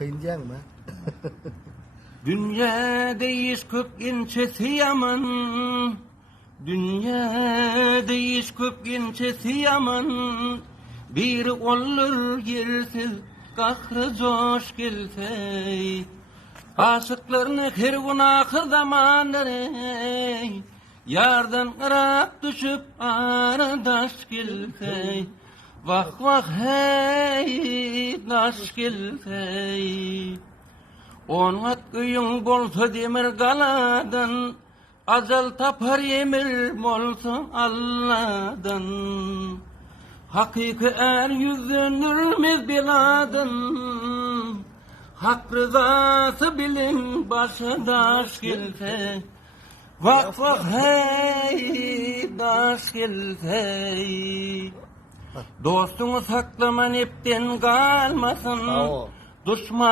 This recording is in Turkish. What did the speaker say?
Kıyıncan mı? Dünya değiş kök inçesi yaman, dünya değiş kök inçesi yaman. Bir olur yersiz kahrı coş gelsey, aşıklarını her günahı zamanları, yardan ırak düşüp aradaş gelsey. Vah vah hey daş gelsey. Onat kıyın bolsa demir kaladan, azal tapar emir bolsa Allah'dan. Hakiki er yüzünürmez biladın, hak rızası bilin başıdaş gelse. Vah vah hey daş gelse. Dostunu saklaman ipten kalmasın, düşman